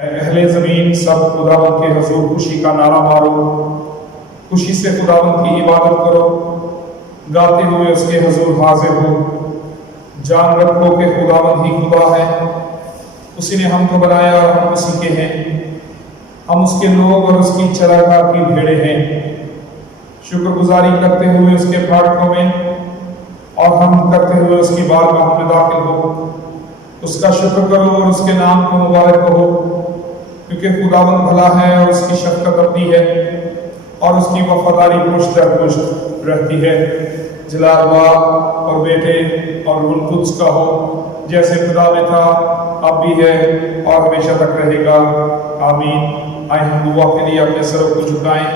अहले ज़मीन सब खुदावंद के हजूर खुशी का नारा मारो, खुशी से खुदावंद की इबादत करो, गाते हुए उसके हजूर हाजिर हो। जान रखो कि खुदावंद ही खुदा है, उसी ने हमको बनाया और हम उसी के हैं। हम उसके लोग और उसकी चरागाह की भेड़े हैं। शुक्रगुजारी करते हुए उसके फाटकों में और हम करते हुए उसकी बारगाह में दाखिल हो। उसका शुक्र करो और उसके नाम को मुबारक कहो, क्योंकि खुदावंद भला है और उसकी शफकत अपनी है और उसकी वफादारी पुश्त दर पुश्त रहती है। जलाल बाप और बेटे और रूह कुद्स का हो, जैसे खुदा में था, अब भी है और हमेशा तक रहेगा। आमीन। आए हम दुआ के लिए अपने सरों को झुकाएं।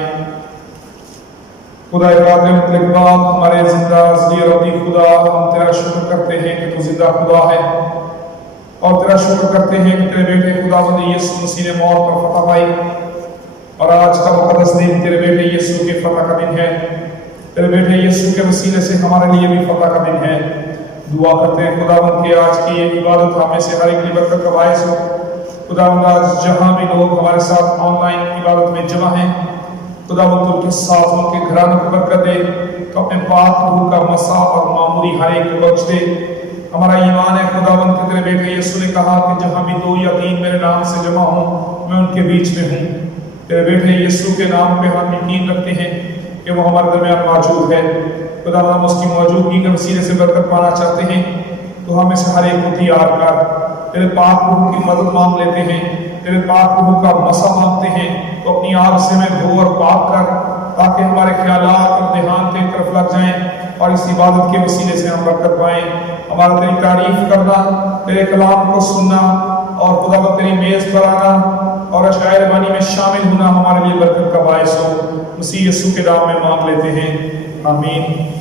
खुदा मुतलक बाप, हमारे जिंदा असली और अभी खुदा, हम तेरा शुक्र करते हैं कि तू जिंदा खुदा है और तेरा शुक्र करते हैं कि तेरे बेटे खुदावंद यीशु मसीह ने मौत पर फतह पाई और आज का मुकद्दस दिन तेरे बेटे यीशु के फतह का दिन है। तेरे बेटे यीशु के वसीले से हमारे लिए भी फतह का दिन है। दुआ करते हैं खुदावंद की आज की ये इबादत हमें से हर एक की बरकत का बायस हो। खुदावंद आज जहां भी लोग हमारे साथ ऑनलाइन इबादत में जमा हैं, खुदावंद उनके साथ उनके घरानों को बरकत दे, तो अपने पाक रूह का मसा और मामूली हर एक को बख्श दे। हमारा ईमान है खुदावंद के तेरे बेटे यीशु ने कहा कि जहां भी 2 या 3 मेरे नाम से जमा हो, मैं उनके बीच में हूँ। तेरे बेटे यीशु के नाम पे हम यकीन रखते हैं कि वो हमारे दरमियान मौजूद है। खुदावंद हम उसकी मौजूदगी के वसीले से बरकत पाना चाहते हैं, तो हम इस हर एक को तैयार कर तेरे पाक रूह की मदद मांग लेते हैं, तेरे पाक रूह का मसा मांगते हैं। तो अपनी आग से मैं धो और पाक कर, ताकि हमारे ख्यालात और ध्यान तेरी तरफ लग जाएं और इस इबादत के वसीले से हम बरकत पाएं। हमारा तेरी तारीफ करना, तेरे कलाम को सुनना और खुदावंद तेरी मेज पर आना और शायर बानी में शामिल होना हमारे लिए बरकत का बायस हो। मसीह यीशु के नाम में मांग लेते हैं, आमीन।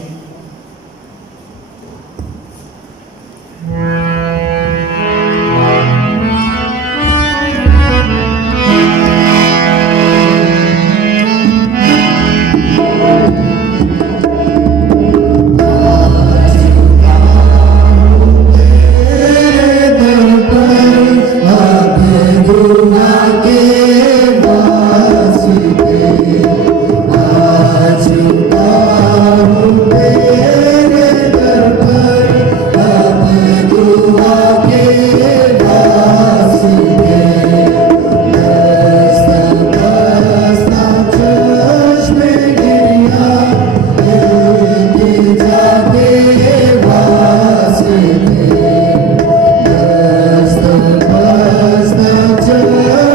Just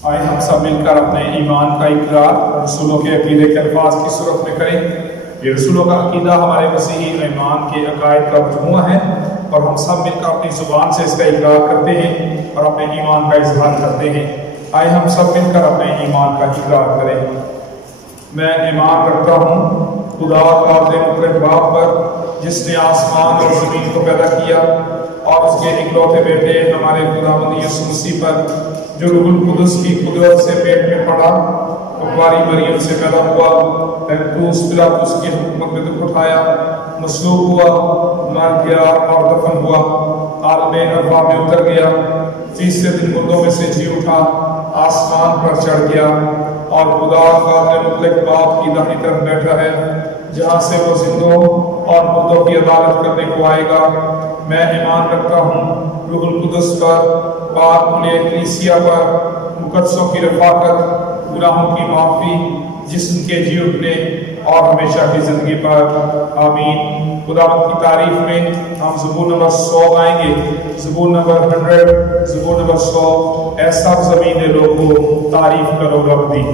आए हम सब मिलकर अपने ईमान का इकरार रसूलों के अकीदे के अल्फाज की सूरत में करें। ये रसूलों का अकीदा हमारे मसीही ईमान के अकायद का मजमूआ है और हम सब मिलकर अपनी ज़ुबान से इसका इकरार करते हैं और अपने ईमान का इजहार करते हैं। आए हम सब मिलकर अपने ईमान का इकरार करें। मैं ईमान रखता हूँ खुदा कादिर मुतलक बाप पर जिसने आसमान और ज़मीन को पैदा किया और उसके इकलौते बेटे हमारे खुदावंद यीशु मसीह पर जो रूहुल कुदस की कुदरत से पेट में पड़ा, कुंवारी मरियम से पैदा हुआ, पिलातुस की हुकूमत में दुख उठाया, मसलूब हुआ, मर गया और दफन हुआ, आलमे अरफा में उतर गया, तीसरे दिन मुर्दों में से जी उठा, आसमान पर चढ़ गया और खुदा कादिर मुतलक बाप की दाहिनी तरफ बैठा है, जहाँ से वो जिंदों और मुर्दों की अदालत करने को आएगा। मैं ईमान रखता हूँ रूहुल कुदस पर, पाक कलीसिया पर, मुकद्दसों की रफाकत, गुनाहों की माफ़ी, जिस्म के जी उठने और हमेशा की ज़िंदगी पर। आमीन। खुदावंद की तारीफ में हम ज़बूर नंबर 100 गाएंगे। ज़बूर नंबर 100, ज़बूर नंबर 100। ऐसा ज़मीन लोगों तारीफ करो रब दी।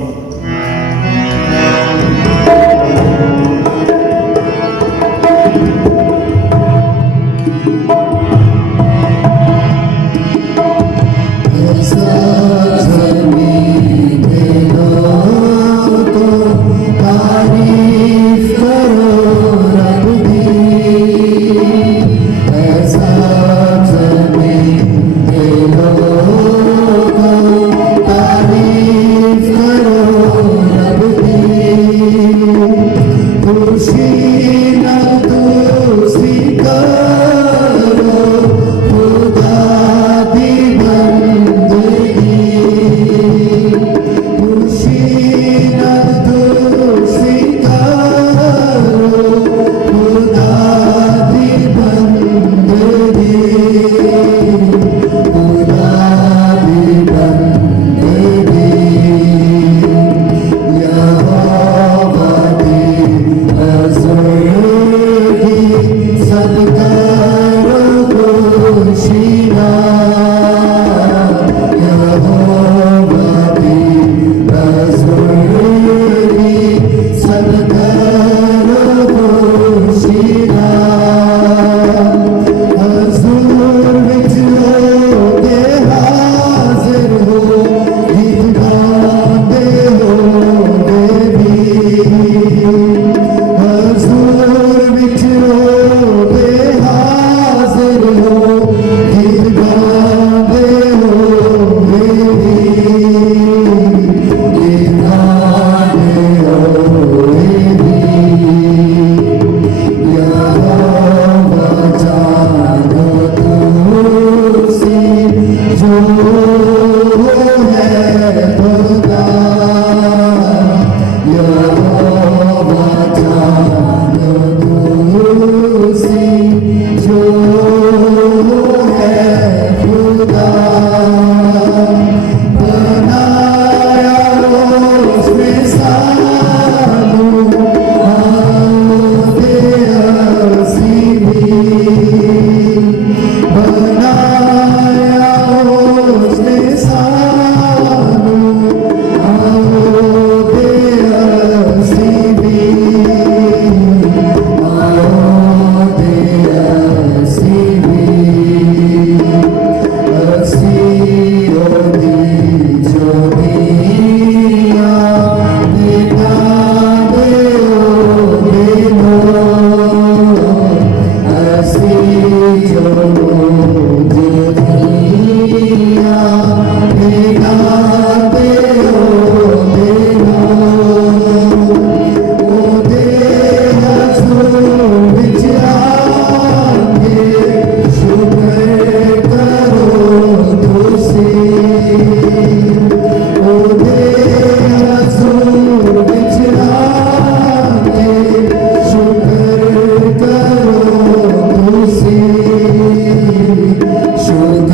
शुक्र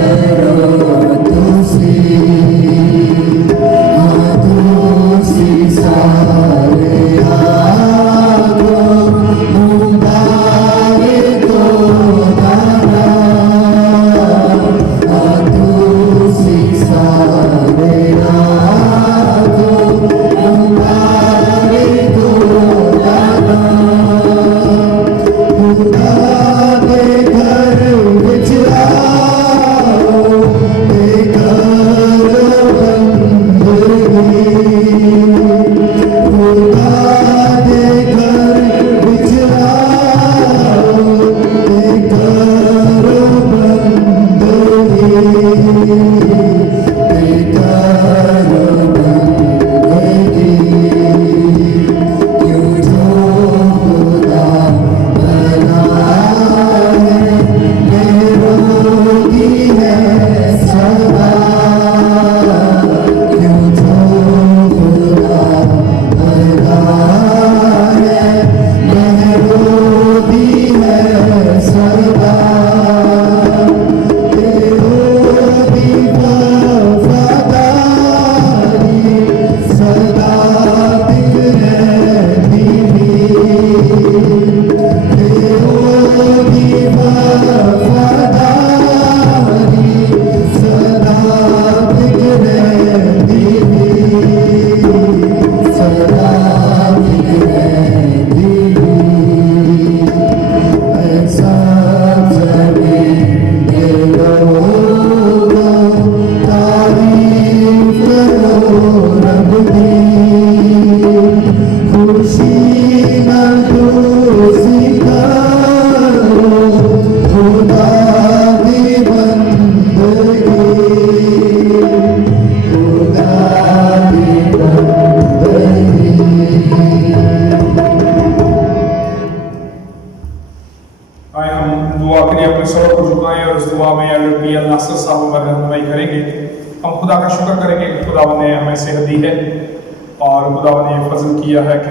करो तुसी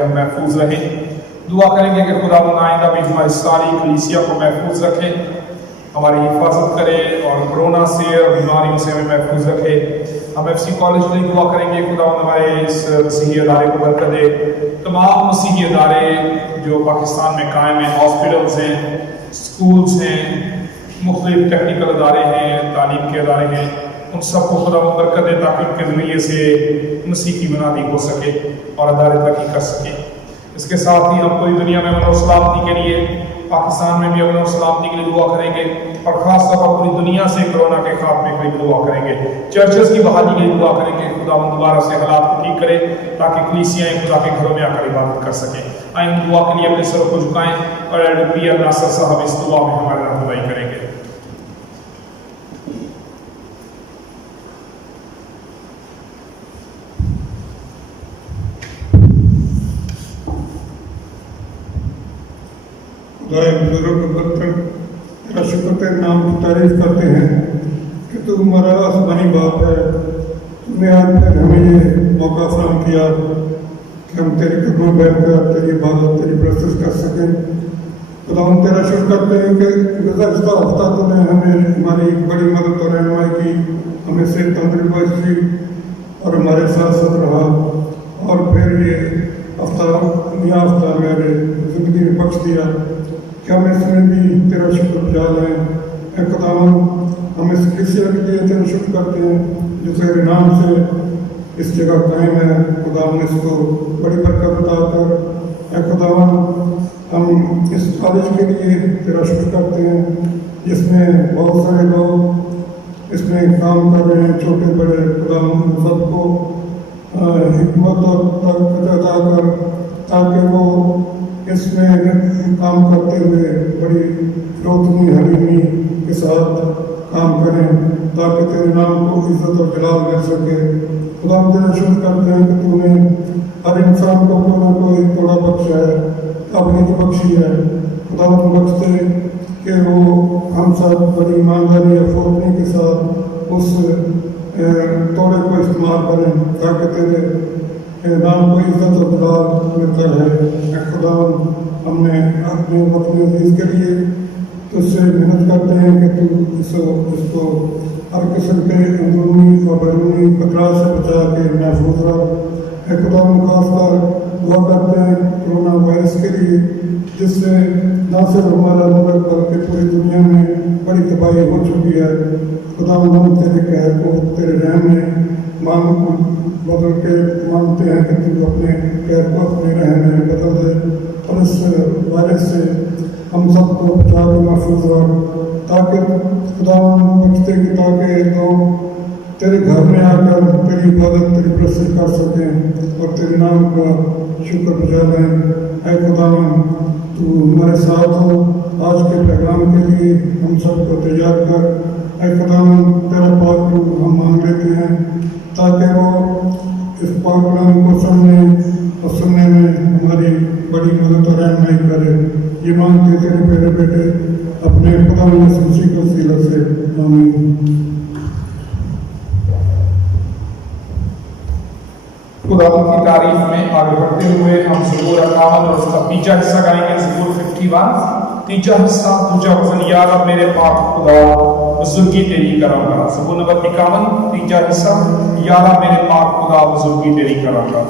महफूज रहें। दुआ करेंगे कि खुदावंद आइंदा भी हमारी सारी कलीसिया को महफूज रखे, हमारी हिफाजत करे और कोरोना से और बीमारियों से हमें महफूज रखे। हम एफसी कॉलेज के लिए दुआ करेंगे खुदावंद हमारे इस मसीही अदारे को बरकत दे। तमाम मसीही अदारे जो पाकिस्तान में कायम हैं, हॉस्पिटल्स हैं, स्कूल्स हैं, मुख्तलिफ टेक्निकल अदारे हैं, तालीम के अदारे हैं, उन सबको खुदावंद बरकत दे ताकि उनके ज़रिए से मसीह की बुनियादी हो सके और अदारे तरक्की कर सके। इसके साथ ही हम पूरी दुनिया में अमन और सलामती के लिए, पाकिस्तान में भी अमन और सलामती के लिए दुआ करेंगे और ख़ास तौर पर पूरी दुनिया से कोरोना के खात्मे के लिए दुआ करेंगे। चर्चेस की बहाली के लिए दुआ करेंगे, खुदावंद दोबारा से हालात को ठीक करे ताकि कलीसियाएं खुदा के घरों में आकर इबादत कर सकें। आइए हम दुआ के लिए अपने सरों को झुकाएं और एडवोकेट नासर साहब इस दुआ में हमारी रहनुमाई करेंगे। तेरा शुक्र तेरे नाम की तारीफ करते हैं कि तू हमारा आसमानी बाप है। तूने आज तक हमें ये मौका फराहम किया कि हम तेरे कदमों बैठकर तेरी इबादत तेरी प्रस्तुत कर सकें। खुदा हम तेरा शुक्र करते हैं कि गुज़श्ता हफ्ता तूने हमें हमारी बड़ी मदद और रहनुमाई की, हमें सेहत तंदुरुस्ती दी और हमारे साथ साथ रहा। और फिर ये हफ्ता मेरे ज़िंदगी में बख्श दिया कि हम इसमें भी तेरा शुक्र बजा लें। खुदावन हम इस कलीसिया के लिए तेरा शुक्र करते हैं जो तेरे नाम से इस जगह कायम है। खुदावन इसको बड़ी बरकत अता कर। खुदावन हम इस कॉलेज के लिए तेरा शुक्र करते हैं जिसमें बहुत सारे लोग इसमें काम कर रहे हैं, छोटे बड़े। खुदावन सबको हिकमत और ताकत अता कर ताकि वो इसमें काम करते हुए बड़ी रोतनी हरीमी के साथ काम करें ताकि तेरे नाम को इज्जत और जलाल मिल सके। खुदा हम तेरा शुक्र करते हैं कि तूने हर इंसान को कोई ना कोई थोड़ा बख्शा है, काबिलियत बख्शी है। खुदा हम बख्शते कि वो हम सब बड़ी ईमानदारी और फौतनी के साथ उस तोड़े को इस्तेमाल करें ताकि तेरे नाम को इज्जत और जलाल मिलता है। खुदा हमने अपने अजीज के लिए तुझसे मेहनत करते हैं कि तू इसको हर किस्म के अंदरूनी और बैरूनी खतरा से बचा के महफूज रख। खुदा खासकर दुआ करते हैं कोरोना वायरस के लिए जिससे न सिर्फ हमारा मुल्क बल्कि पूरी दुनिया में बड़ी तबाही हो चुकी है। खुदा हम तेरे कहर को तेरे रहम में बदल के मांगते हैं कि तू अपने कहर को अपने रहम में बदल दे और इस वायरस से हम सबको बचा के महफूज रख ताकि खुदा बचते कि ताकि लोग तेरे घर में आकर तेरी इबादत तेरी प्रस्तुत कर सकें और तेरे नाम का शुक्र बजा लें। खुदा तू हमारे साथ हो। आज के पैगाम के लिए हम सबको तैयार कर ऐ खुदावन तेरा पाक रूप हम मांग लेते हैं ताकि वो इस पाक कलाम को समझने और सुनने में हमारी बड़ी मदद और रहनुमाई करे। ये मांगते तेरे प्यारे बेटे अपने खुदावन यीशु मसीह के वसीले से, आमीन। खुदावंद की तारीफ में आगे बढ़ते हुए हम ज़बूर 51 और उसका तीजा हिस्सा गाएंगे। ज़बूर 51 तीजा हिस्सा दूजा वजन, या रब मेरे पाक खुदा बुजुर्गी तेरी करांगा। ज़बूर नंबर 51 तीजा हिस्सा, या रब मेरे पाक खुदा बुजुर्गी तेरी करांगा।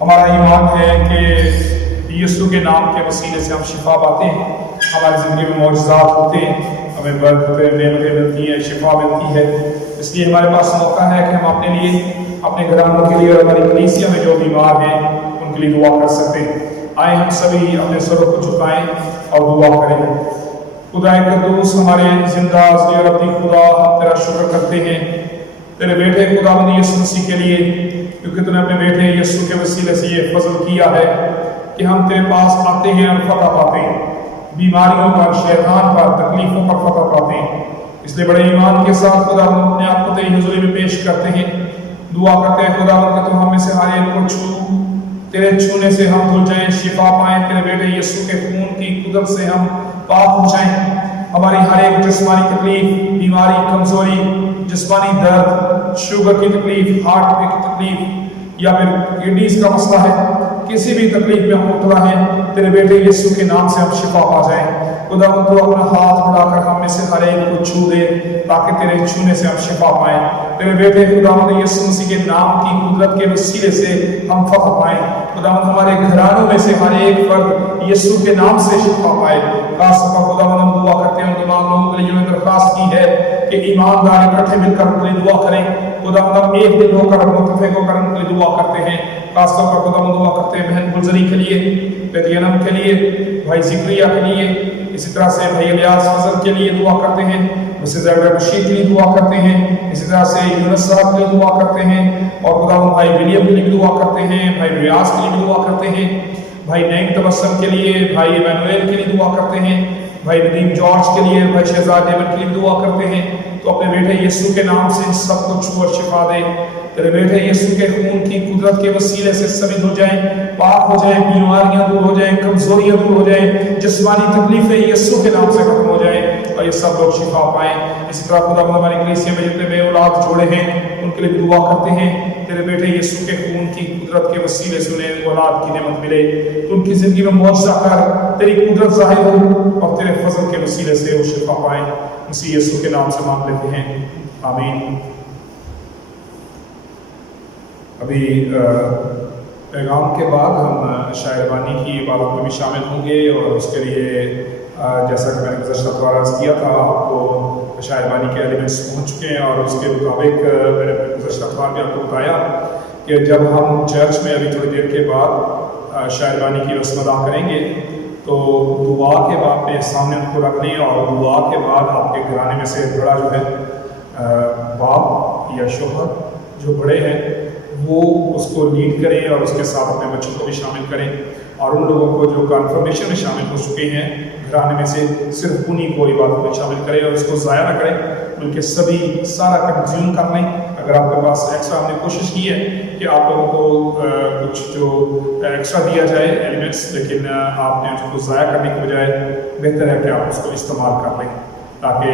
हमारा ईमान है कि यीशु के नाम के वसीले से हम शिफा पाते हैं, हमारी ज़िंदगी में मौजज़ात होते हैं, हमें बरकतें नेमतें मिलती हैं, शिफा मिलती है। इसलिए हमारे पास मौका है कि हम अपने लिए, अपने घरानों के लिए और हमारी कलीसिया में जो बीमार हैं उनके लिए दुआ कर सकते हैं। आए हम सभी अपने सरों को झुकाएं और दुआ करें। खुदाए कद्दूस, हमारे जिंदा और अपनी खुदा, हम तेरा शुक्र करते हैं तेरे बेटे खुदावंद यीशु मसीह के लिए, क्योंकि तूने अपने बेटे यीशु के वसीले से ये फजल किया है कि हम तेरे पास आते हैं और फतह पाते हैं, बीमारियों पर, शैतान पर, तकलीफों पर फतह पाते हैं। इसलिए बड़े ईमान के साथ खुदावंद अपने आप को तेरी हुजूरी में पेश करते हैं, दुआ करते हैं खुदावंद कि तू हम में से हर एक को छू, तेरे छूने से हम धुल जाएं, शिफा पाएं, तेरे बेटे यीशु के खून की कुदरत से हम पाक हो जाएं। हमारी हर एक जिस्मानी तकलीफ, बीमारी, कमजोरी, जिस्मानी दर्द, शुगर की तकलीफ, हार्ट की तकलीफ या फिर किडनीज का मसला है, किसी भी तकलीफ में हम मुब्तला हैं, तेरे बेटे यीशु के नाम से हम शिफा पा जाएं। खुदावंद तू अपना हाथ बढ़ाकर हम में से हर एक को छू दे, ताकि तेरे छूने से हम शिफा पाएं। तेरे बेटे खुदावंद यीशु मसीह के नाम की कुदरत के वसीले से हम फतह पाएं। खुदावंद हमारे घरानों में से हर एक फर्द यीशु के नाम से शिफा पाए। खास तौर पर खुदावंद हम दुआ करते हैं, तमाम लोगों के लिए जो दरख्वास्त की है कि ईमानदार इकट्ठे मिलकर उनके लिए दुआ करें। खुदावंद हम एक दिल होकर मुत्तफिक होकर उनके लिए दुआ करते हैं। खास तौर पर खुदावंद दुआ करते हैं बहन गुलजरी के लिए, बेदियनम के लिए, भाई जिक्रिया के लिए, इसी तरह से भाई इलियास फजल के लिए दुआ करते हैं, मिसेस बशीर के लिए दुआ करते हैं, इसी तरह से यूनुस साहब के लिए दुआ करते हैं, और खुदावंद भाई विलियम के लिए भी दुआ करते हैं, भाई रियाज के लिए भी दुआ करते हैं, भाई नईम तबस्सम के लिए, भाई इमैनुएल के लिए दुआ करते हैं, भाई नदीम जॉर्ज के लिए, भाई शहजाद डेविड के लिए दुआ करते हैं। तो अपने बेटे यीशु के नाम से सबको छू और शिफा दे। तेरे बेटे यीशु के खून की कुदरत के वसीले से सभी धुल जाएं, पाक हो जाएं, बीमारियां दूर हो जाएं, कमजोरियां दूर हो जाएं, जिस्मानी तकलीफें यीशु के नाम से खत्म हो जाएं और ये सब लोग शिफा पाएं। इसी तरह खुदा हमारी कलीसिया में जितने बेऔलाद जोड़े हैं उनके लिए दुआ करते हैं, तेरे बेटे यीशु के खून की कुदरत के वसीले से उन्हें औलाद की नेमत मिले, तो उनकी जिंदगी में मौजज़ा कर, तेरी कुदरत जाहिर हो और तेरे फजल के वसीले से वो शिफा पाएं। मसीह यीशु के नाम से मांग लेते हैं, आमीन। अभी पैगाम के बाद हम शायरबानी की इबादत में भी शामिल होंगे और उसके लिए जैसा कि मैंने गुज़श्ता द्वारा किया था, आपको शायरबानी के एलिमेंट्स पहुंच चुके हैं और उसके मुताबिक मैंने गुज़श्ता द्वारा भी आपको बताया कि जब हम चर्च में अभी थोड़ी देर के बाद शायरबानी की रस्म अदा करेंगे तो दुआ के बाद अपने सामने उनको रख लें और दुआ के बाद आपके घराने में से बड़ा जो है बाप या शोहर जो बड़े हैं वो उसको लीड करें और उसके साथ अपने बच्चों को भी शामिल करें, और उन लोगों को जो कन्फर्मेशन में शामिल हो चुके हैं घराने में से सिर्फ उन्हीं को इबादत में शामिल करें और उसको ज़ाया ना करें, बल्कि सभी सारा कंज्यूम कर लें। अगर आपके पास एक्स्ट्रा, हमने कोशिश की है कि आप लोगों को कुछ जो एक्स्ट्रा दिया जाए एलिमेंट्स, लेकिन आपने उसको ज़ाया करने के बजाय बेहतर है कि आप उसको इस्तेमाल कर लें ताकि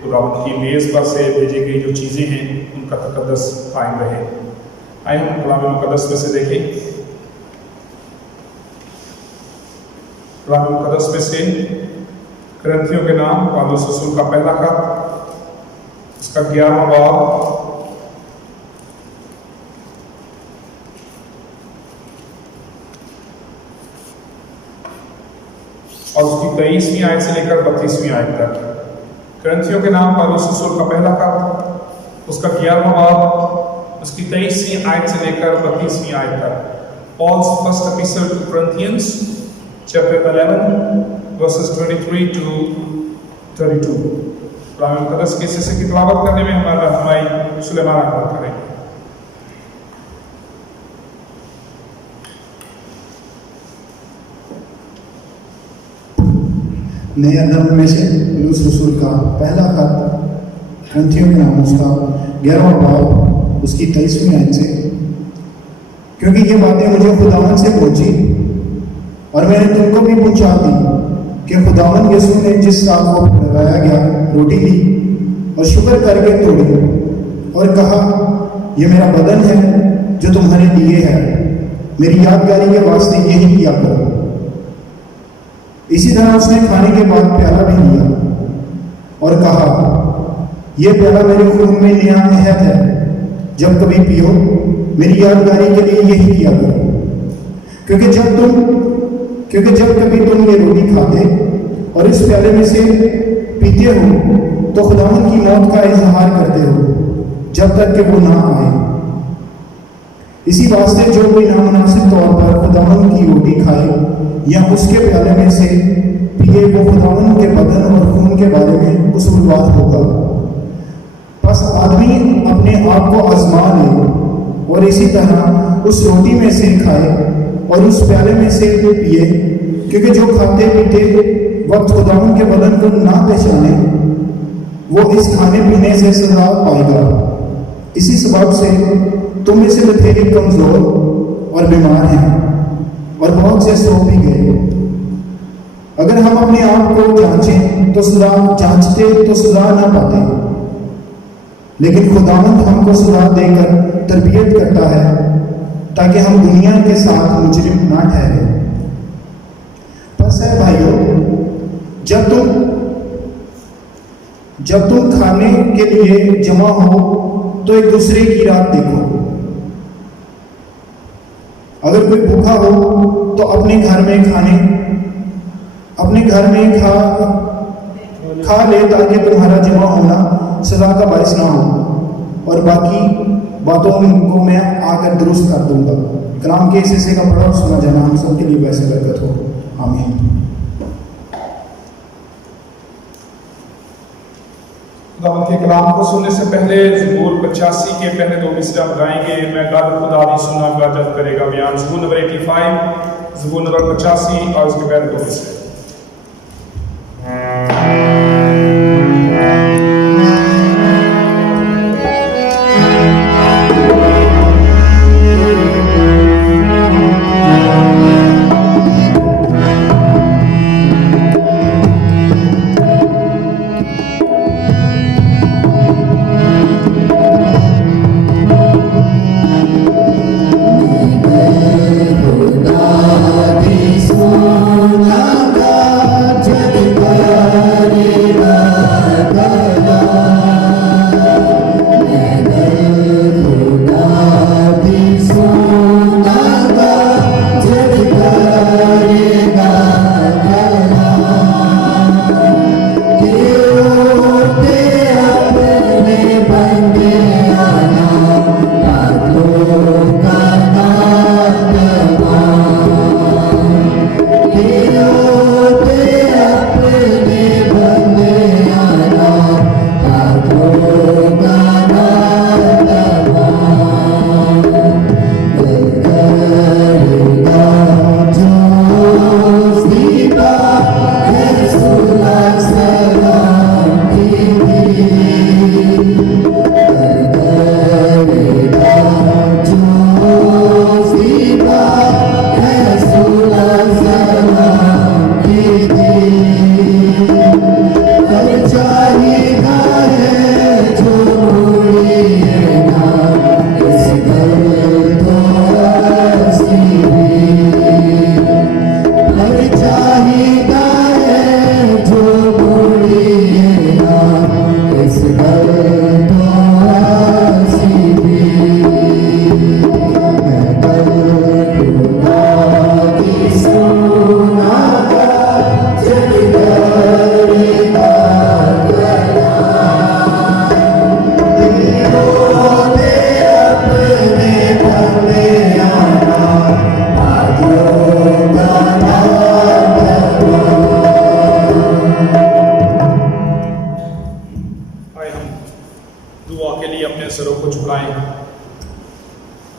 खुदावंद की मेज़ पर से भेजी गई जो चीज़ें हैं उनका तक़द्दुस कायम रहे। आइए हम कलाम मुक़द्दस में से देखें, कलाम मुक़द्दस में से कुरिन्थियों के नाम पौलुस रसूल का पहला खत, उसका 11वां बाब और उसकी 23वीं आयत से लेकर 32वीं आयत तक। कुरिन्थियों के नाम पौलुस रसूल का पहला खत, उसका 11वां बाब, उसकी 23वीं आयत से लेकर 32वीं आयत तक। Paul's first epistle to Corinthians, chapter 11, verses 23 to 32। कलाम मुक़द्दस के हिस्से की तिलावत करने में हमारा हमारी सुलेमान अहमद करेंगे। नया नियम में से पौलुस रसूल का पहला खत कुरिन्थियों के नाम, उसका 11वां बाब, उसकी 23वीं आयत से। क्योंकि ये बातें मुझे खुदावन से पहुंची और मैंने तुमको भी पहुंचा दी कि खुदावन यीशु ने जिस रात को लगाया गया रोटी ली और शुक्र करके तोड़ी और कहा, यह मेरा बदन है जो तुम्हारे लिए है, मेरी यादगारी के वास्ते यही किया करो। इसी तरह उसने खाने के बाद प्याला भी लिया और कहा, यह प्याला मेरे खून में नया अहद है, जब कभी पियो मेरी यादगारी के लिए यही किया करो। क्योंकि जब कभी तुम ये रोटी खाते और इस प्याले में से पीते हो तो खुदावंद की मौत का इजहार करते हो। जब तक कि वो ना आए। इसी वास्ते जो कोई नामुनासिब तौर पर खुदावन की रोटी खाए या उसके प्याले में से पिए, वो खुदावन के बदन और खून के बारे में कसूरवार होगा। बस आदमी अपने आप को आजमा ले और इसी तरह उस रोटी में से खाए और उस प्याले में से पिए, क्योंकि जो खाते पीते वक्त खुदावन के बदन को ना पहचाने वो इस खाने पीने से सजा पाएगा। इसी सबब से तुम में से बथेरे कमजोर और बीमार हैं और बहुत से सो भी गए। अगर हम अपने आप को जांचते तो सजा ना पाते, लेकिन खुदावंद हमको सजा देकर तरबियत करता है ताकि हम दुनिया के साथ मुजरिम ना ठहरे। बस है भाइयों, जब तुम खाने के लिए जमा हो तो एक दूसरे की राह देखो। अगर कोई भूखा हो तो अपने घर में खा ले ताकि तुम्हारा जमा होना सजा का बायस ना हो, और बाकी बातों को मैं आकर दुरुस्त कर दूंगा। कलाम के इस हिस्से का पढ़ा और सुना जाना हम सबके लिए वैसे बरकत हो। आमीन। खुदावंद के कलाम को सुनने से पहले ज़बूर 85 के पहले 2 मिसरे हम गाएंगे। मैं गाद खुदा भी सुनाऊंगा जब करेगा बयान। ज़बूर नंबर 85, ज़बूर नंबर 85 और उसके पहले 2 मिसरे।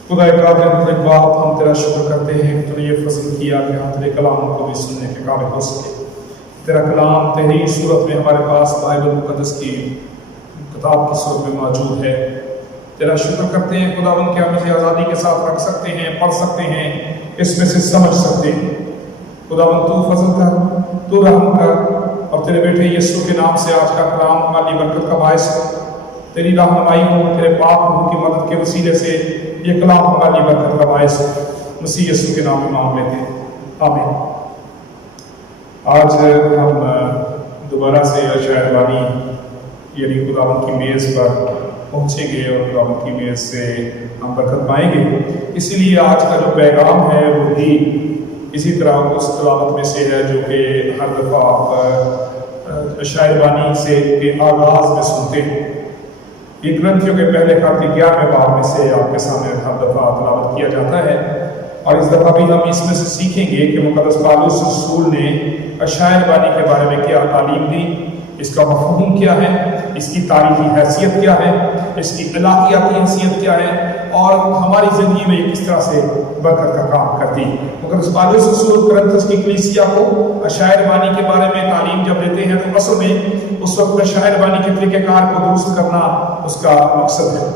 खुदा एक बात हम तेरा शुक्र करते हैं कि तूने ये फजल किया कि हम तेरे कलाम को भी सुनने के काबिल हो सके। तेरा कलाम तेरी सूरत में हमारे पास बाइबल मुकद्दस की किताब की सूरत में मौजूद है। तेरा शुक्र करते हैं खुदावंद कि हम इसे आज़ादी के साथ रख सकते हैं, पढ़ सकते हैं, इसमें से समझ सकते हैं। खुदावंद तू फजल कर, तू रहम कर और तेरे बेटे यीशु के नाम से आज का कलाम हमारी बरकत का बायस हो। तेरी रहनुमाई हो, तेरे पाक रूह की मदद के वसीले से ये कलाम हमारी बरकत का बायस हो। मसीह यीशु के नाम में मांग लेते हैं, आमीन। आज हम दोबारा से शायरवानी यानी खुदावंद की मेज़ पर पहुँचेंगे और खुदावंद की मेज़ से हम बरकत पाएंगे। इसीलिए आज का जो पैगाम है वो भी इसी तरह उस तलावत में से है जो कि हर दफ़ा आप शायरवानी से के आगाज़ में सुनते हैं। ये ग्रंथियों के पहले खत के 11वें बाब में से आपके सामने हर दफ़ा तलावत किया जाता है, और इस दफ़ा भी हम इसमें से सीखेंगे कि मुक़द्दस पौलुस रसूल ने अशायर बानी के बारे में क्या तालीम दी, इसका मफ़हूम क्या है, इसकी तारीखी हैसियत क्या है, इसकी इलाहियाती हैसियत क्या है, और हमारी ज़िंदगी में ये किस तरह से बरकत का काम करती है। मुक़द्दस पौलुस रसूल कुरिन्थस की कलीसिया को अशायर बानी के बारे में तालीम जब देते हैं तो असल में उस वक्त अशायर बानी के तरीक़ेकार को दुरुस्त करना उसका मकसद है।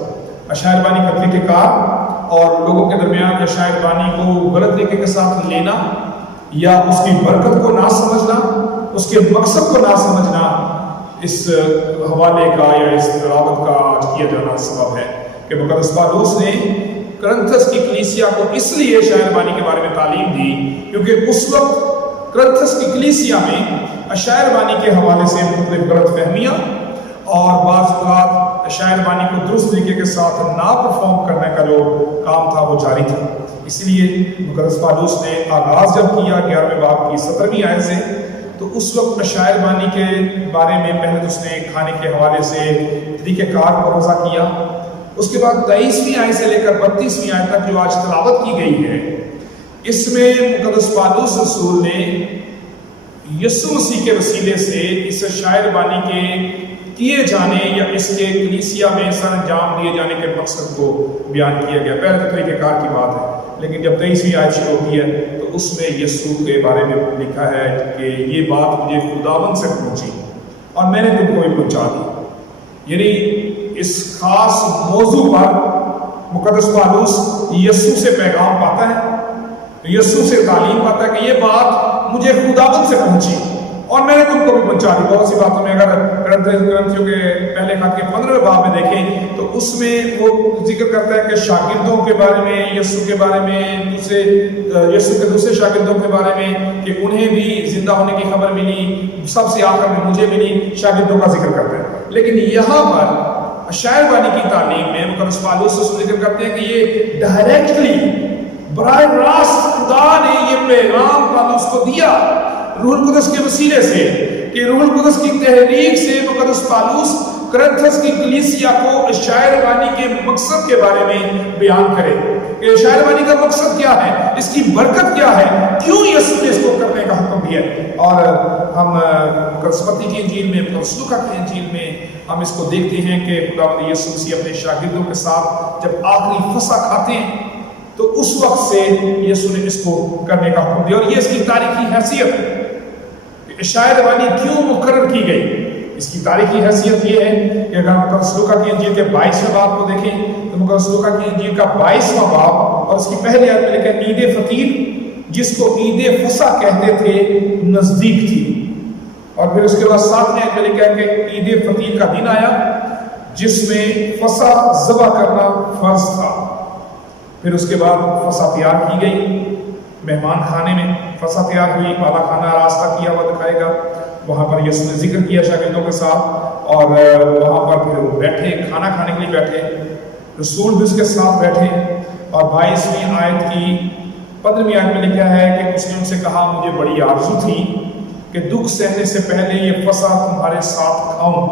अशायर बानी का तरीक़ेकार और लोगों के दरमियान अशायर बानी को गलत तरीके के साथ लेना या उसकी बरकत को ना समझना, उसके मकसद को ना समझना, इस हवाले का या इस तलावत का आज किया जाना सबब है कि मुक़द्दस पौलुस ने कुरिन्थस की कलीसिया को इसलिए अशायर बानी के बारे में तालीम दी क्योंकि उस वक्त कुरिन्थस की कलीसिया में अशायर बानी के हवाले से मुख्तलिफ गलत फहमियाँ और बाज़ औक़ात अशायर बानी को दुरुस्त तरीके के साथ ना परफॉर्म करने का जो काम था वो जारी था। इसलिए मुक़द्दस पौलुस ने आगाज़ जब किया 11वें बाब की 17वीं आयत से, तो उस वक्त अशायर बानी के बारे में पहले तो उसने खाने के हवाले से तरीक़ेकार को वज़ा किया, उसके बाद 23वीं आयत से लेकर 32वीं आयत तक जो आज तलावत की गई है, इसमें मुक़द्दस पौलुस रसूल ने यीशु मसीह के वसीले से इस अशायर बानी के किए जाने या इसके कलीसिया में सरंजाम दिए जाने के मकसद को बयान किया गया। पहले तो तरीक़ेकार की बात है, लेकिन जब 23वीं आयत शुरू होती है तो उसमें यीशु के बारे में लिखा है कि ये बात मुझे खुदावंद से पहुंची और मैंने तुमको भी पहुंचा दी। यानी इस खास मौजू पर मुक़द्दस पौलुस यीशु से पैगाम पाता है, यीशु से तालीम पाता है कि ये बात मुझे खुदावंद से पहुंची और मैंने तुमको भी पहुंचा दी। बहुत सी बातों में अगर ग्रंथियों के पहले खत के 15वें बाब में देखें तो उसमें वो जिक्र करता है कि शागिर्दों के बारे में, यीशु के बारे में, यीशु के दूसरे शागिर्दों के बारे में कि उन्हें भी जिंदा होने की खबर मिली, सबसे आखिर में मुझे मिली, शागिर्दों का जिक्र करता है। लेकिन यहाँ पर अशायर बानी की तालीम में मुक़द्दस पौलुस जिक्र करते हैं कि ये डायरेक्टली बराह रास्त खुदा ने ये पैगाम पौलुस को दिया रूहुल कुदस के वसीले से, कि रूहुल कुदस की तहरीक से मुक़द्दस पौलुस कुरिन्थस की कलीसिया को अशायर बानी के मकसद के बारे में बयान करे कि अशायर बानी का मकसद क्या है, इसकी बरकत क्या है, क्यों यीशु ने इसको करने का हुक्म दिया। और हम मुक़द्दस मत्ती की इंजील में, मुक़द्दस लूका की इंजील में हम इसको देखते हैं कि खुदावंद यीशु मसीह अपने शागिर्दों के साथ जब आखिरी फसा खाते हैं तो उस वक्त से यीशु ने इसको करने का हुक्म दिया। और ये इसकी तारीखी हैसियत है, अशायर बानी क्यों मुकर्रर की गई। इसकी तारीखी हैसियत ये है कि अगर हम मुक़द्दस लूका की इंजील के 22वें बाब को देखें तो मुक़द्दस लूका की इंजील का 22वां बाब और उसकी पहली आयत में लिखा है ईद फतीर, जिसको ईद फसा कहते थे, नजदीक थी। और फिर उसके बाद 7वें आयत में लिखा है कि ईद फतीर का दिन आया जिसमें फसा ज़बह करना फर्ज था। फिर उसके बाद फसा तैयार की गई, मेहमान खाने में फसा तैयार हुई, बाला खाना रास्ता किया हुआ दिखाएगा, वहाँ पर यीशु ने जिक्र किया शागिर्दों के साथ और वहाँ पर फिर वो बैठे, खाना खाने के लिए बैठे, रसूल भी उसके साथ बैठे। और 22वीं आयत की 15वीं आयत में लिखा है कि उसने उनसे कहा, मुझे बड़ी आरज़ू थी कि दुख सहने से पहले ये फसा तुम्हारे साथ खाऊं।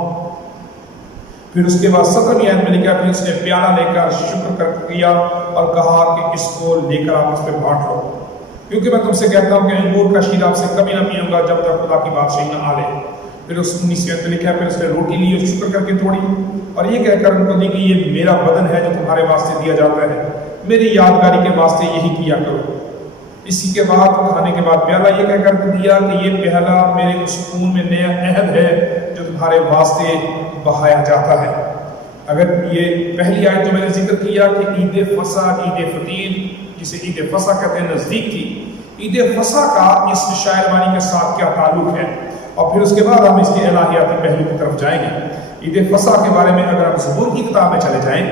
फिर उसके बाद 17वीं आयत में लिखा, फिर उसने प्याला लेकर शुक्र किया और कहा कि इसको लेकर आपस में बांट लो, क्योंकि मैं तुमसे कहता हूँ कि अंगूर का शीरा आपसे कभी ना पीऊंगा जब तक खुदा की बादशाही न आ ले। फिर उस 19वीं आयत में लिखा है, फिर उसने रोटी ली और शुक्र करके तोड़ी और ये कहकर उनको दी कि ये मेरा बदन है जो तुम्हारे वास्ते दिया जाता है, मेरी यादगारी के वास्ते यही किया करो। इसी के बाद खाने के बाद प्याला ये कहकर दिया कि ये प्याला मेरे उस खून में नया अहद है जो तुम्हारे वास्ते बहाया जाता है। अगर ये पहली आयत जो मैंने जिक्र किया कि ईद फसा, ईद फतीर जिसे ईद फसा कहते हैं, नज़दीक थी, ईद फसा का इस शायर बानी के साथ क्या ताल्लुक है, और फिर उसके बाद हम इसके इलाहियाती पहलू की तरफ जाएंगे। ईद फसा के बारे में अगर हम ज़बूर की किताब में चले जाएं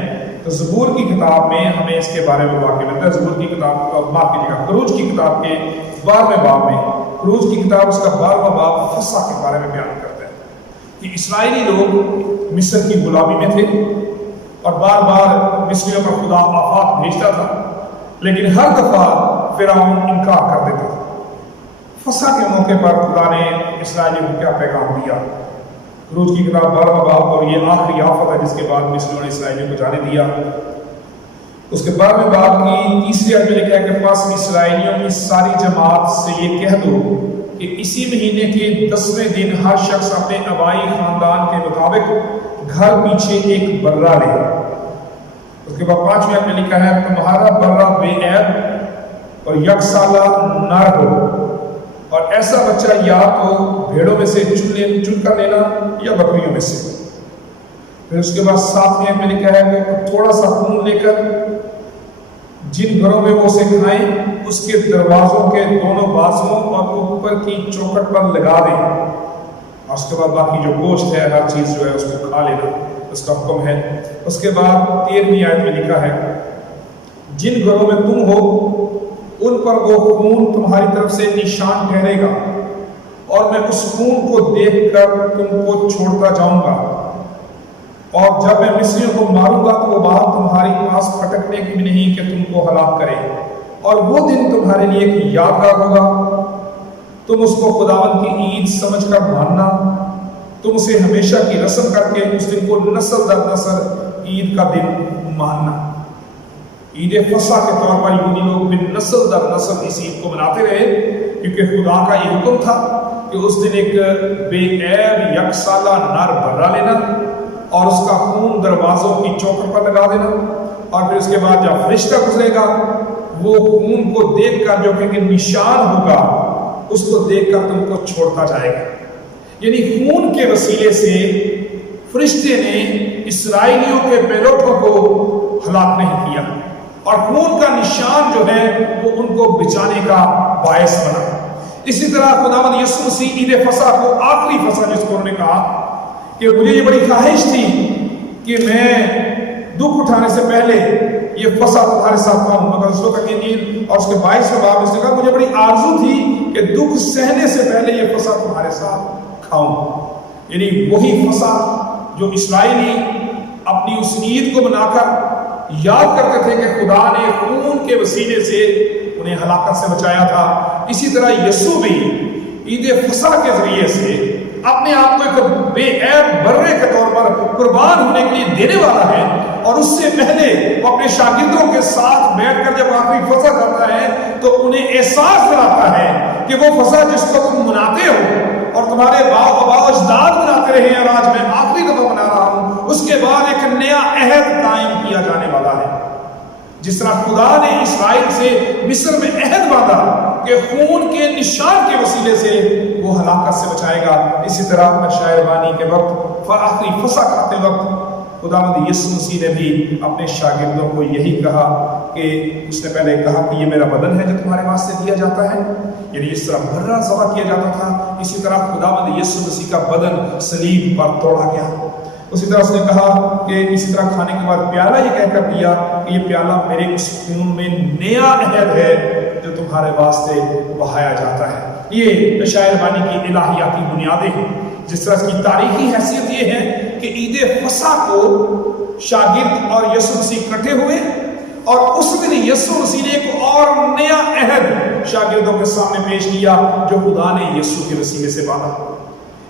तो ज़बूर की किताब में हमें इसके बारे में वाक़या मिलता है। ज़बूर की किताब, माफ़ कीजिएगा, खरूज की किताब के 12वें बाब में, खरूज की किताब उसका 12वां बाब फसा के बारे में बयान करता है कि इस्राएली लोग मिस्र की गुलामी में थे और बार बार मिस्रियों पर खुदा आफात भेजता था, लेकिन हर दफा फिरौन इनकार कर देता था। फसा के मौके पर खुदा ने इस्राएलियों को क्या पैगाम दिया खरूज की किताब 12वां बाब, और ये आखिरी आफत है जिसके बाद मिस्रियों ने इसराइलियों को जाने दिया। उसके 12वें बाब की तीसरी आयत में लिखा है कि पास इसराइलियों की सारी जमात से ये कह दो कि इसी महीने के 10वें दिन हर शख्स अपने आबाई खानदान के मुताबिक घर पीछे एक बर्रा ले। उसके बाद 5वें आयत में लिखा है तुम्हारा बर्रा बेऐब और यकसाला नर हो, और ऐसा बच्चा या तो भेड़ों में से चुनकर लेना या बकरियों में से। फिर उसके बाद 7वें आयत में लिखा है कि थोड़ा सा खून लेकर जिन घरों में वो उसे खाएं उसके दरवाजों के दोनों बाजुओं और ऊपर की चौखट पर लगा दें, और उसके बाद बाकी जो गोश्त है हर चीज जो है उसको खा लेना, उसका हुक्म है। उसके बाद 13वीं आयत में लिखा है जिन घरों में तुम हो उन पर वो खून तुम्हारी तरफ से निशान ठहरेगा, और मैं उस खून को देखकर तुमको छोड़ता जाऊंगा, और जब मैं मिस्रियों को मारूंगा तो वो बात तुम्हारे पास फटकने की भी नहीं कि तुमको हलाक करे, और वो दिन तुम्हारे लिए एक यादगार होगा। तुम उसको खुदावंद की ईद समझकर मानना, तुम उसे हमेशा की रस्म करके उस दिन को नस्ल दर नस्ल ईद का दिन मानना। ईद फसा के तौर पर यहूदी लोग भी नस्ल दर नस्ल इस ईद को मनाते रहे, क्योंकि खुदा का ये हुक्म था कि उस दिन एक बेऐब यकसाला नर बर्रा लेना और उसका खून दरवाजों की चौखट पर लगा देना, और फिर उसके बाद जब फरिश्ता गुजरेगा वो खून को देखकर जो कि निशान होगा उसको देखकर तुमको छोड़ता जाएगा। यानी खून के वसीले से फरिश्ते ने इस्राएलियों के पैलोठों को हलाक नहीं किया, और खून का निशान जो है वो उनको बचाने का बायस बना। इसी तरह खुदावंद यीशु मसीह ईद फसा को, आखिरी फसा जिसको उन्होंने कहा कि मुझे ये बड़ी ख्वाहिश थी कि मैं दुख उठाने से पहले ये फसा तुम्हारे साथ खाऊं, मगर उसको तक इंजील और उसके 22वें बाब में कहा मुझे बड़ी आरजू थी कि दुख सहने से पहले ये फसा तुम्हारे साथ खाऊं। यानी वही फसा जो इस्राएली अपनी उस ईद को मनाकर याद करते थे कि खुदा ने खून के वसीले से उन्हें हलाकत से बचाया था। इसी तरह यीशु भी ईद फसा के जरिए से अपने आप को एक बेऐब बर्रे के तौर पर कुर्बान होने के लिए देने वाला है, और उससे पहले वो अपने शागिर्दों के साथ बैठकर जब आखिरी फसा करता है तो उन्हें एहसास दिलाता है कि वो फसा जिसको तुम मनाते हो और तुम्हारे बाप अजदाद मनाते रहे और आज मैं आखिरी दफा मना रहा हूं, उसके बाद एक नया अहद कायम किया जाने वाला है। जिस तरह खुदा ने इस्राइल से मिस्र में अहद बांधा कि खून के निशान के वसीले से वो हलाकत से बचाएगा, इसी तरह शायरबानी के वक्त आखिरी फसा करते वक्त खुदावंद यीशु मसीह ने भी अपने शागिर्दों को यही कहा कि उसने पहले कहा कि ये मेरा बदन है जो तुम्हारे वास्ते दिया जाता है, यानी इस तरह बर्रा ज़बह किया जाता था, इसी तरह खुदावंद यीशु मसीह का बदन सलीब पर तोड़ा गया। उसी तरह उसने कहा कि इसी तरह खाने के बाद प्याला ये कहकर पिया कि ये प्याला मेरे उस खून में नया अहद है जो तुम्हारे वास्ते बहाया जाता है। ये शायरबानी की इलाहियाती बुनियादें हैं। जिस तरह की तारीखी हैसियत ये है कि ईद फसा को शागिर्द और यीशु मसीह इकट्ठे हुए, और उस दिन यीशु मसीह ने एक और नया अहद शागिर्दों के सामने पेश किया जो खुदा ने यीशु के वसीले से बांधा।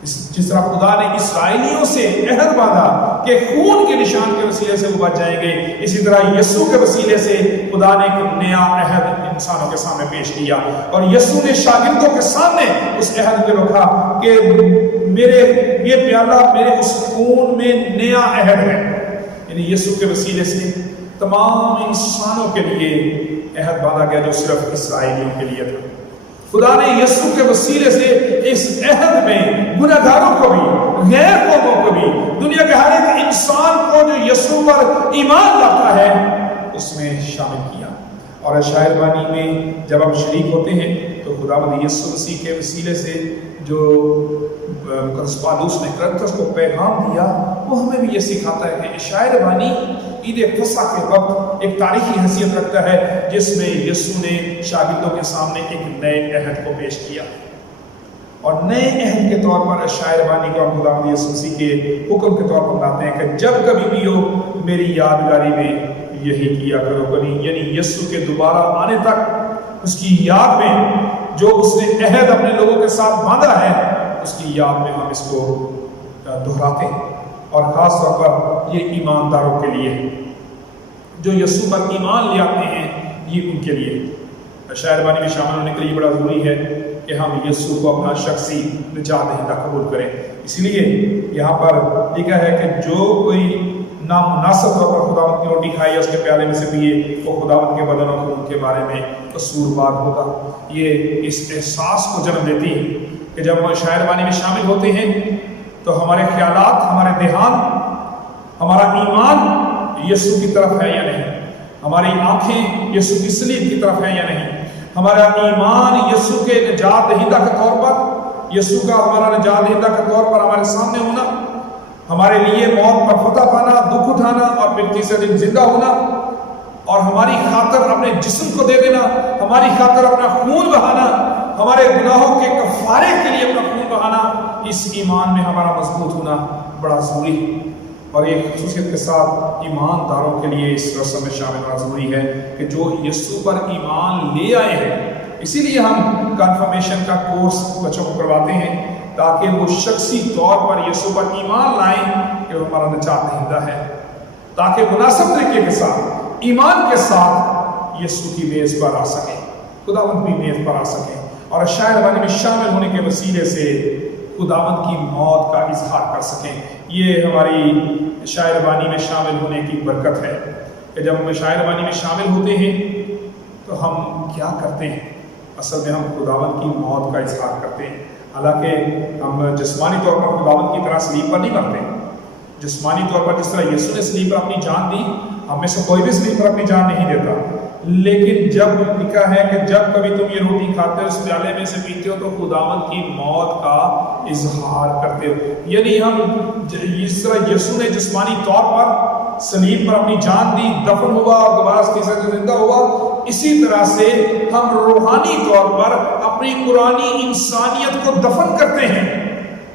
जिस तरह खुदा ने इस्राएलियों से अहद बांधा कि खून के निशान के वसीले से वो बच जाएंगे, इसी तरह यीशु के वसीले से खुदा ने एक नया अहद इंसानों के सामने पेश किया, और यीशु ने शागिर्दों के सामने उस अहद को रखा कि मेरे ये प्याला मेरे उस खून में नया अहद है। यानी यीशु के वसीले से तमाम इंसानों के लिए अहद बांधा गया जो सिर्फ इस्राएलियों के लिए था। खुदा ने यीशु के वसीले से इस अहद में गुनहगारों को भी, गैर कौमों को भी, दुनिया के हर एक इंसान को जो यीशु पर ईमान लाता है उसमें शामिल किया। और शायरबानी में जब हम शरीक होते हैं तो खुदावंद यीशु मसीह के वसीले से जो मुकद्दस पौलुस ने कुरिन्थियों को पैगाम दिया वो हमें भी ये सिखाता है कि शायरबानी ईद फसा के वक्त एक तारीखी हैसियत रखता है जिसमें यीशु ने शागिर्दों के सामने एक नए अहद को पेश किया, और नए अहद के तौर पर शायरबानी को हम खुदावंद यीशु मसीह के हुक्म के तौर पर बनाते हैं कि जब कभी भी हो मेरी यादगारी में यही किया करो। यानी यीशु के दोबारा आने तक उसकी याद में जो उसने अहद अपने लोगों के साथ बांधा है उसकी याद में हम इसको दोहराते हैं। और ख़ास तौर पर ये ईमानदारों के लिए, जो यीशु पर ईमान ले आते हैं, ये उनके लिए शायरबानी में शामिल होने के लिए बड़ा ज़रूरी है कि हम यीशु को अपना शख्सी निजात दहिंदा कबूल करें। इसलिए यहाँ पर लिखा है कि जो कोई नामुनासिब तौर पर खुदावंद की रोटी खाए या उसके प्याले में से पिए, वो खुदावंद के बदन और खून के बारे में कसूरवार होगा। ये इस एहसास को जन्म देती है कि जब हम शायरबानी में शामिल होते हैं तो हमारे ख्यालात, हमारे ध्यान, हमारा ईमान यीशु की तरफ है या नहीं, हमारी आंखें यीशु की सलीब की तरफ है या नहीं, हमारा ईमान यीशु के निजात दहिंदा के तौर पर, यीशु का हमारा निजात दहिंदा के तौर पर हमारे सामने होना, हमारे लिए मौत पर फतह पाना, दुख उठाना और फिर तीसरे दिन जिंदा होना, और हमारी खातर अपने जिस्म को दे देना, हमारी खातर अपना खून बहाना, हमारे गुनाहों के कफारे के लिए अपना खून बहाना, इस ईमान में हमारा मजबूत होना बड़ा ज़रूरी है। और एक खुसूसियत के साथ ईमानदारों के लिए इस रस्म में शामिल होना ज़रूरी है कि जो यीशु पर ईमान ले आए हैं, इसीलिए हम कन्फर्मेशन का कोर्स बच्चों को करवाते हैं ताकि वो शख्सी तौर पर यीशु पर ईमान लाएं कि वो हमारा निजात दहिंदा है, ताकि मुनासिब तरीके के साथ, ईमान के साथ यीशु की मेज़ पर आ सकें, खुदावंद की मेज़ पर आ सकें और शायरबानी में शामिल होने के वसीले से खुदावंद की मौत का इजहार कर सकें। ये हमारी शायरबानी में शामिल होने की बरकत है कि जब हम शायरबानी में शामिल होते हैं तो हम क्या करते हैं, असल में हम खुदावंद की मौत का इजहार करते हैं। हालांकि हम जिस्मानी तौर पर खुदावंद की तरह सलीब पर नहीं मरते, जिस्मानी तौर पर जिस तरह यीशु ने सलीब पर अपनी जान दी, हम में से कोई भी सलीब पर अपनी जान नहीं देता, लेकिन जब लिखा है कि जब कभी तुम ये रोटी खाते हो, इस प्याले में से पीते हो, तो खुदावंद की मौत का इजहार करते हो। यानी हम इस तरह यीशु ने जिस्मानी तौर पर सलीब पर अपनी जान दी, दफन हुआ और दोबारा तीसरे दिन जिंदा हुआ, इसी तरह से हम रूहानी तौर पर अपनी पुरानी इंसानियत को दफन करते हैं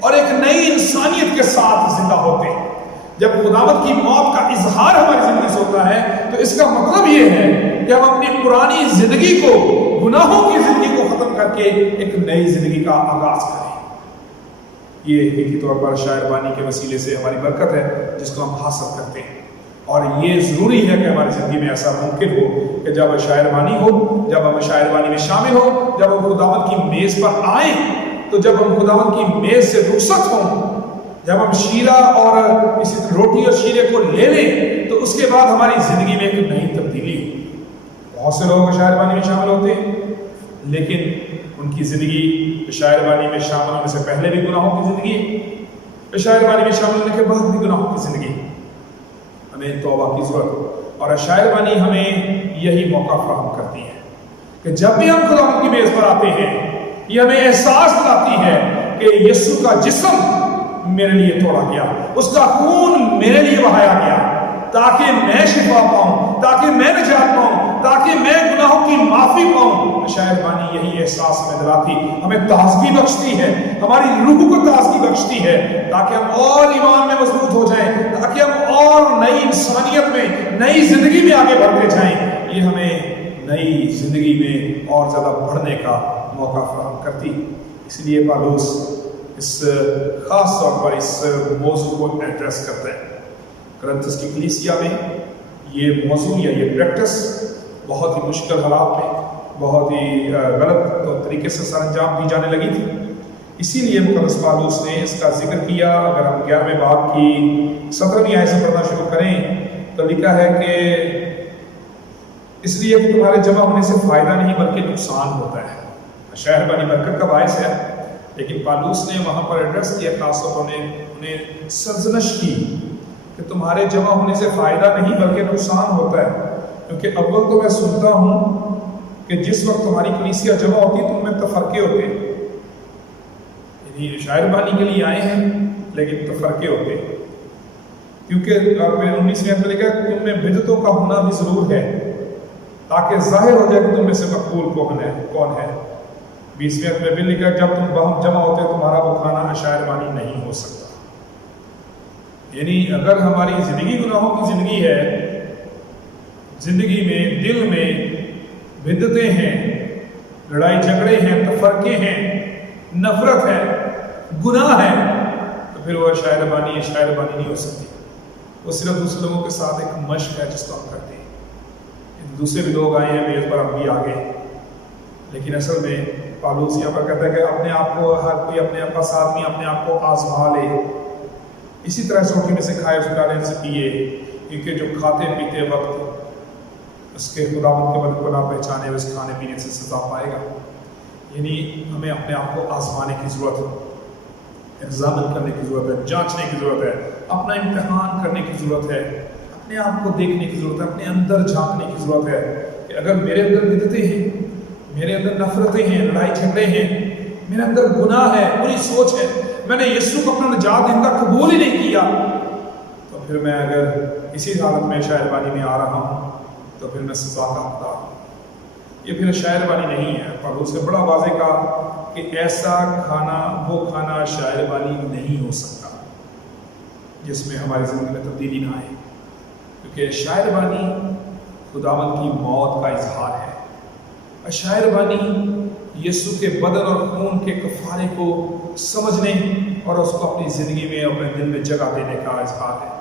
और एक नई इंसानियत के साथ जिंदा होते हैं। जब खुदावंद की मौत का इजहार हमारी जिंदगी से होता है तो इसका मतलब ये है कि हम अपनी पुरानी जिंदगी को, गुनाहों की जिंदगी को खत्म करके एक नई जिंदगी का आगाज करें। ये हकीकी तौर पर शायरबानी के वसीले से हमारी बरकत है जिसको हम हासिल करते हैं। और ये ज़रूरी है कि हमारी ज़िंदगी में ऐसा मुमकिन हो कि जब शायरबानी हो, जब हम शायरबानी में शामिल हो, जब हम खुदावंद की मेज़ पर आए, तो जब हम खुदावंद की मेज़ से रुखसत हों, जब हम शीरा और इसी रोटी और शीरे को ले लें, तो उसके बाद हमारी ज़िंदगी में एक नई तब्दीली हो। बहुत से लोग शायरबानी में शामिल होते हैं, लेकिन उनकी ज़िंदगी शायरबानी में शामिल होने से पहले भी गुनाहों की ज़िंदगी, शायरबानी में शामिल होने के बाद भी गुनाहों की ज़िंदगी। हमें तौबा की ज़रूरत, और शायरबानी हमें यही मौका फराहम करती है कि जब भी हम खुदावंद की मेज़ पर आते हैं, ये हमें एहसास दिलाती है कि यीशु का जिस्म मेरे लिए तोड़ा गया, उसका खून मेरे लिए बहाया गया, ताकि मैं शिफा पाऊं, ताकि मैं निजात पाऊं, ताकि मैं गुनाहों की माफी पाऊं। शायरबानी यही एहसास में दिलाती, हमें ताजगी बख्शती है, हमारी रूह को ताजगी बख्शती है, ताकि हम और ईमान में मजबूत हो जाएं, ताकि हम और नई इंसानियत में, नई जिंदगी में आगे बढ़ते जाएं। ये हमें नई जिंदगी में और ज्यादा बढ़ने का मौका फराहम करती। इसलिए पौलुस इस खास तौर पर इस मौजू को एड्रेस करते हैं। कुरिन्थस की कलीसिया में ये मौजू या ये प्रैक्टिस बहुत ही मुश्किल हालात में, बहुत ही गलत तरीके से सरंजाम दी जाने लगी थी। इसीलिए मुक़द्दस पौलुस ने इसका जिक्र किया। अगर हम 11वें बाब की 17वीं आयत से पढ़ना शुरू करें तो लिखा है कि इसलिए कि तुम्हारे जमा होने से फायदा नहीं बल्कि नुकसान होता है। शायरबानी बरकत का बायस है, लेकिन पौलुस ने वहां पर एड्रेस किया, खासतौर पर उन्हें सरजनश की कि तुम्हारे जमा होने से फायदा नहीं बल्कि नुकसान होता है। क्योंकि अव्वल तो मैं सुनता हूं कि जिस वक्त तुम्हारी कलीसिया जमा होती है तो उनमें तफरके होते हैं, यानी शायरबानी के लिए आए हैं लेकिन तफरके होते हैं। क्योंकि 19वें में लिखा है तुम में बिदअतों का होना भी जरूर है ताकि जाहिर हो जाए कि तुम में से मकबूल कौन है। 20वें में भी लिखा जब तुम जमा होते हो तुम्हारा वो खाना शायरबानी नहीं हो सकता। यानी अगर हमारी जिंदगी गुनाहों की जिंदगी है, जिंदगी में दिल में बिदअतें हैं, लड़ाई झगड़े हैं, तफरके हैं, नफरत है, गुनाह है, तो तो फिर वो शायर बानी नहीं हो सकती। वो सिर्फ दूसरे लोगों के साथ एक मश्क है जिसको हम करते हैं। दूसरे भी लोग आए हैं, मेज पर हम भी आ गए, लेकिन असल में पौलुस यहाँ पर कहता है कि अपने आप को, हर कोई अपने पास आदमी अपने आप को आजमा ले, इसी तरह से रोटी में से खाए, उस डाले से पिए, क्योंकि जो खाते पीते वक्त उसके खुदावंद के बदन को ना पहचाने, उस खाने पीने से सजा पाएगा। यानी हमें अपने आप को आजमाने की ज़रूरत है, एग्जामिन करने की ज़रूरत है, जांचने की ज़रूरत है, अपना इम्तिहान करने की ज़रूरत है, अपने आप को देखने की ज़रूरत है, अपने अंदर झांकने की ज़रूरत है कि अगर मेरे अंदर बिदअतें हैं, मेरे अंदर नफरतें हैं, लड़ाई झगड़े हैं, मेरे अंदर गुनाह है, बुरी सोच है, मैंने यीशु को अपना निजात देना कबूल ही नहीं किया, तो फिर मैं अगर इसी हालत में शायरबानी में आ रहा हूँ तो फिर मैं सजा का हकदार हूँ। ये फिर शायरबानी नहीं है। पौलुस ने बड़ा वाज़ेह कहा कि ऐसा खाना, वो खाना शायरबानी नहीं हो सकता जिसमें हमारी ज़िंदगी में तब्दीली ना आए, क्योंकि शायरबानी खुदावंद की मौत का इजहार है। शायरबानी यीशु के बदन और खून के कफारे को समझने और उसको अपनी ज़िंदगी में, अपने दिल में जगह देने का इजहार है।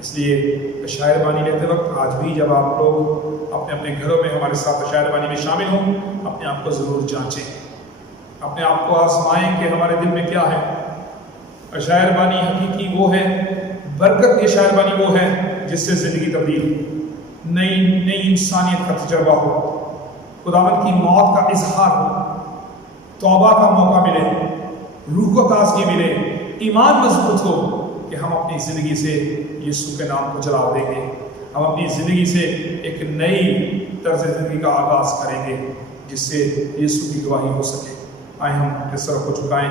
इसलिए शायरबानी लेते वक्त आज भी जब आप लोग अपने अपने घरों में हमारे साथ शायरबानी में शामिल हों, अपने आप को ज़रूर जांचें, अपने आप को आजमाएं कि हमारे दिल में क्या है। शायरबानी हकीकी वो है, बरकत की शायरबानी वो है जिससे ज़िंदगी तब्दील, नई इंसानियत का तजर्बा हो, खुदावंद की मौत का इजहार हो, तौबा का मौका मिले, रूह को ताज़गी मिले, ईमान मजबूत हो कि हम अपनी ज़िंदगी से यीशु के नाम को जला देंगे, हम अपनी ज़िंदगी से एक नई तर्ज ज़िंदगी का आगाज़ करेंगे जिससे यीशु की गवाही हो सके। आए हम अपने सर को झुकाएं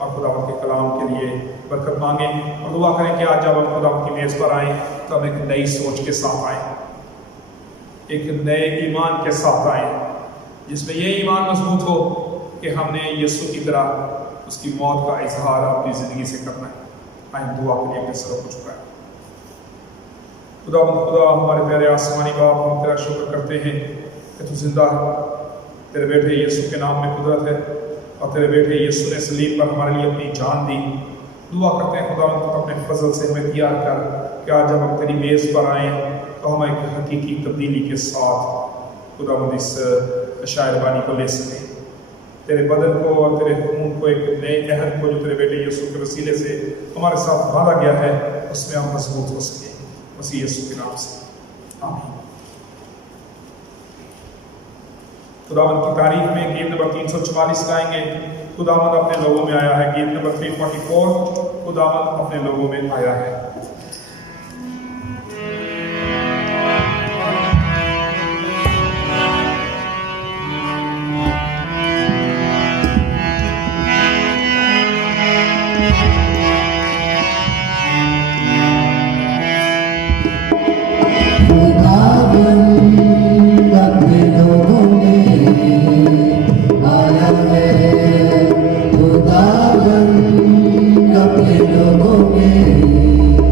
और खुदावंद के कलाम के लिए बरकत मांगें और दुआ करें कि आज जब हम खुदावंद की मेज़ पर आएँ तो हम एक नई सोच के साथ आएँ, एक नए ईमान के साथ आएँ, जिसमें ये ईमान मजबूत हो कि हमने यीशु की तरह उसकी मौत का इजहार अपनी ज़िंदगी से करना है। आए दुआ के लिए अपने सरों को झुकाएं। खुदा हमारे प्यारे आसमानी बाप, हम तेरा शुक्र करते हैं कि तू जिंदा है, तेरे बेटे यीशु के नाम में कुदरत है और तेरे बेटे यीशु ने सलीब पर हमारे लिए अपनी जान दी। दुआ करते हैं खुदा तो अपने फजल से हमें तैयार कर कि आज जब हम तेरी मेज़ पर आएँ तो हम एक हकीकी तब्दीली के साथ खुदा इस शायरबानी को ले सकें, तेरे बदन को और तेरे खून को, एक नए अहद को जो तेरे बेटे यीशु के वसीले से हमारे साथ बांधा गया है, उसमें हम मजबूत हो सकें, मसीह यीशु के नाम से आमीन। खुदावंद की तारीफ में गीत नंबर 344 गाएंगे। खुदावंद अपने लोगों में आया है, गीत नंबर 344, खुदावंद अपने लोगों में आया है। अपने लोगों में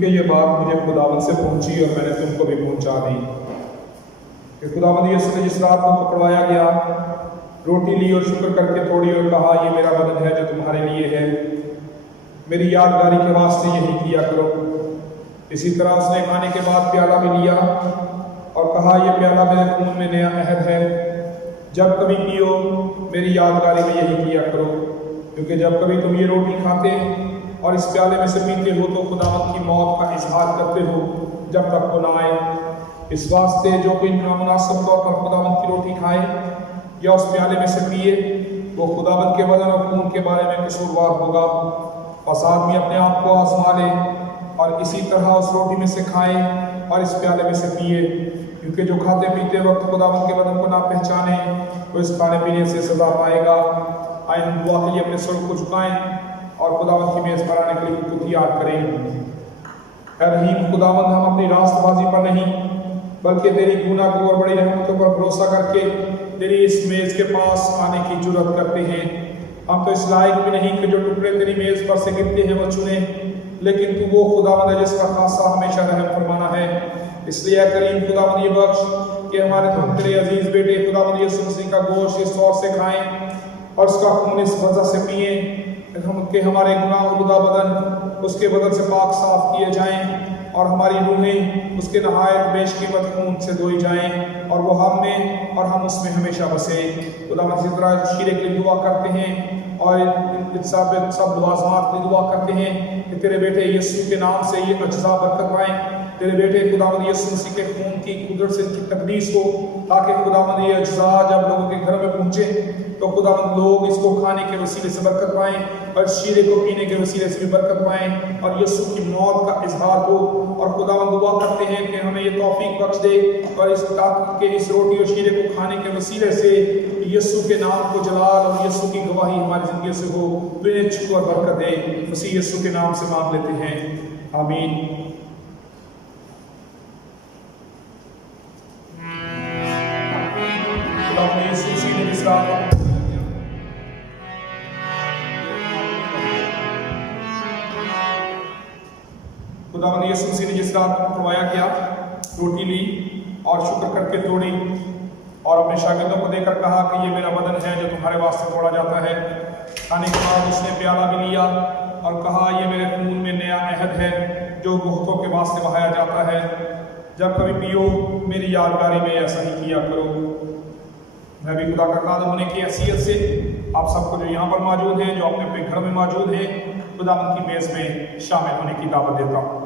क्योंकि ये बात मुझे खुदावंद से पहुंची और मैंने तुमको भी पहुंचा दी कि खुदावंद यीशु ने जिस रात को पकड़वाया गया, रोटी ली और शुक्र करके तोड़ी और कहा, ये मेरा बदन है जो तुम्हारे लिए है, मेरी यादगारी के वास्ते यही किया करो। इसी तरह उसने खाने के बाद प्याला भी लिया और कहा, ये प्याला मेरे खून में नया अहद है, जब कभी पियो मेरी यादगारी में यही किया करो। क्योंकि जब कभी तुम ये रोटी खाते और इस प्याले में से पीते हो तो खुदावंद की मौत का इजहार करते हो जब तक वो ना आए। इस वास्ते जो कोई नामुनासिब तौर पर खुदावंद की रोटी खाए या उस प्याले में से पिए, वो खुदावंद के बदन और खून के बारे में कसूरवार होगा। बस आदमी अपने आप को आजमा ले और इसी तरह उस रोटी में से खाए और इस प्याले में से पिए, क्योंकि जो खाते पीते वक्त खुदावंद के बदन को ना पहचाने वो इस खाने पीने से सजा पाएगा। आए हम दुआ के लिए अपने स्वर को झुकाएं और खुदावंद की मेज पर आने के लिए खुद तैयार करें। ऐ रहीम खुदावंद, हम अपनी रास्तबाजी पर नहीं बल्कि तेरी गुनाह को और बड़ी रहमतों पर भरोसा करके तेरी इस मेज के पास आने की जुर्रत करते हैं। हम तो इस लायक भी नहीं कि जो टुकड़े तेरी मेज पर से गिरते हैं वो चुने, लेकिन तू वो खुदावंद है जिसका खासा हमेशा रहम फरमाना है। इसलिए करीम खुदावंद ये बख्श कि हमारे तुम तेरे अजीज बेटे खुदावंद यीशु मसीह का गोश्त इस तौर से खाएं और उसका खून इस वजह से पिए कि हमारे गुनाह खुदा बदन उसके बदन से पाक साफ किए जाएं और हमारी रूहें उसके नहायत बेशकीमत खून से धोई जाएं और वो हम में और हम उसमें हमेशा बसे। खुदावंद इसी तरह शीरे के लिए दुआ करते हैं और सब दुआज़मात के लिए दुआ करते हैं कि तेरे बेटे यीशु के नाम से ये अज्जा बरकत पाएं। तेरे बेटे खुदावंद यीशु मसीह के खून की कुदरत से इनकी तकदीस हो, ताकि खुदावंद ये अज्जा जब लोगों के घर में पहुंचे तो खुदावंद लोग इसको खाने के वसीले से बरकत पाएं और शीरे को पीने के वसीले से भी बरकत पाएं और यीशु की मौत का इजहार हो। और खुदावंद दुआ करते हैं कि हमें ये तौफीक बख्श दे और इस ताकत के इस रोटी और शीरे को खाने के वसीले से यीशु के नाम को जलाल और यीशु की गवाही हमारी जिंदगी से हो। तुझे छू और बरकत दे, मसीह यीशु के नाम से मांग लेते हैं, आमीन। खुदावंद यीशु मसीह ने जिस रात को पकड़वाया गया, रोटी ली और शुक्र करके तोड़ी और अपने शागिर्दों को देकर कहा कि ये मेरा बदन है जो तुम्हारे वास्ते तोड़ा जाता है। खाने के बाद उसने प्याला भी लिया और कहा, ये मेरे खून में नया अहद है जो बहुतों के वास्ते बहाया जाता है, जब कभी पियो मेरी यादगारी में ऐसा ही किया करो। मैं भी खुदा का खादिम होने की हैसियत से आप सबको जो यहाँ पर मौजूद हैं, जो अपने अपने घर में मौजूद हैं, खुदावंद की मेज़ में शामिल होने की दावत देता हूँ।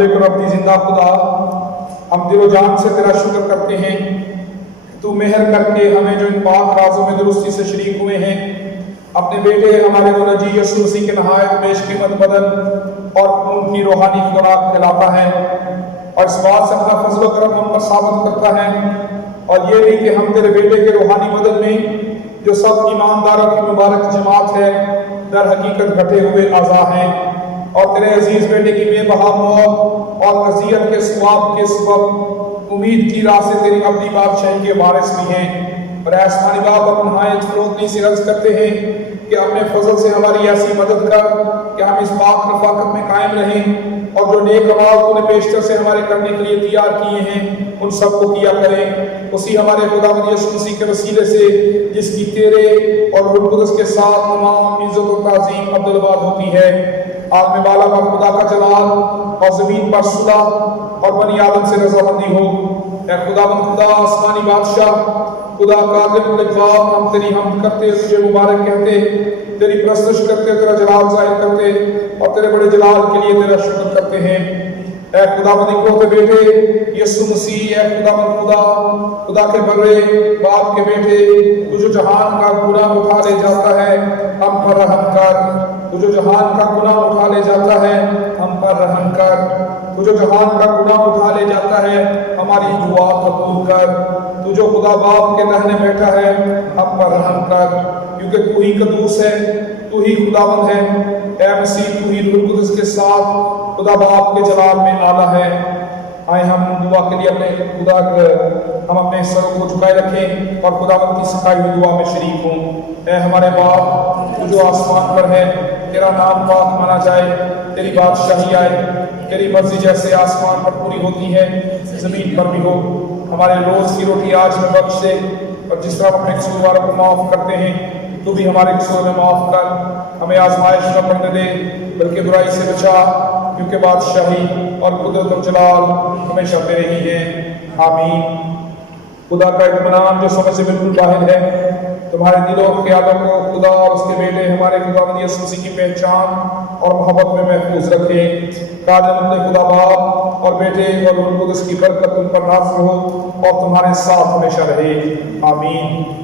मुतकब्बिर और रब्बी जिंदा खुदा, हम दिलो जान से तेरा शुक्र करते हैं तू मेहर करके हमें जो इन पाक राज़ों में दुरुस्ती से शरीक हुए हैं, अपने बेटे हमारे मुनजी यीशु मसीह के नहायत बेशकीमत बदन और उनकी रूहानी खुराक खिलाता है, और इस बात से अपना फजल करम हम पर साबित करता है, और ये भी कि हम तेरे बेटे के रूहानी बदन में जो सब ईमानदारों की मुबारक जमात है दर हकीकत घटे हुए आज़ा हैं, और तेरे अजीज बेटे की बेबहा मौत और अजियत के स्वाब के सबब उम्मीद की राह से तेरी अपनी बादशाही के वारिस भी हैं। और आसमानी बाप अपनी नहायत फरोतनी से अर्ज करते हैं कि अपने फजल से हमारी ऐसी मदद कर कि हम इस पाक रफाकत में कायम रहें, और जो नेक अमाल तूने पेशतर से हमारे करने के लिए तैयार किए हैं उन सबको किया करें। उसी हमारे खुदावंद यीशु मसीह के वसीले से जिसकी तेरे और रूह कुदस के साथ तमाम इज्जत और ताज़ीम अब्दुलबाद होती है। आदम वाला का खुदा का जलाल और ज़मीन पर सुलह और बनी आदम से रज़ामंदी हो। ऐ खुदावंद खुदा आसमानी बादशाह, खुदा कादिर बाप, हम तेरी हम करते, तुझे मुबारक कहते, तेरी प्रस्तुश करते, तेरा जलाल जाहिर करते और तेरे बड़े जलाल के लिए तेरा शुक्र करते हैं। ऐ खुदावंद को बेटे यीशु मसीह, ऐ खुदावंद खुदा, खुदा के बर्रे बाप के बेटे, तू जो जहान का गुनाह उठा ले जाता है हम पर रहम कर। तू जो जहान का गुनाह उठा ले जाता है हम पर रहम कर। तू जो जहान का गुनाह उठा ले जाता है हमारी दुआ कबूल कर। तू जो खुदा बाप के दाहिने बैठा है हम पर रहम कर, क्योंकि तू ही कदूस है, तू ही खुदावंद है। ऐ मसीह, तू ही रूह कुदस के साथ खुदा बाप के जलाल में आला है। आए हम दुआ के लिए अपने खुदा हम अपने सरों को झुकाए रखें और खुदावंद की सिखाई हुई दुआ में शरीक हों। ऐ हमारे बाप, तू जो आसमान पर है, तेरा नाम पाक माना जाए, तेरी बादशाही आए, तेरी मर्जी जैसे आसमान पर पूरी होती है जमीन पर भी हो। हमारे रोज की रोटी आज में बख्श दे, और जिस तरह अपने कसूरवारों को माफ करते हैं तू भी हमारे कसूर में माफ कर। हमें आजमाइश न पड़ने दे बल्कि बुराई से बचा, क्योंकि बादशाही और कुदरत और जलाल हमेशा तेरे ही हैं। आमीन। खुदा का इत्मीनान जो समझ से बिल्कुल बाहर है, तुम्हारे दिलों और ख्यालों को खुदा और उसके बेटे हमारे खुदावंद यीशु मसीह की पहचान और मोहब्बत में महफूज रखे। कादिर खुदा बाप और बेटे और रूह कुदस की बरकत तुम पर नाज़िल हो और तुम्हारे साथ हमेशा रहे। आमीन।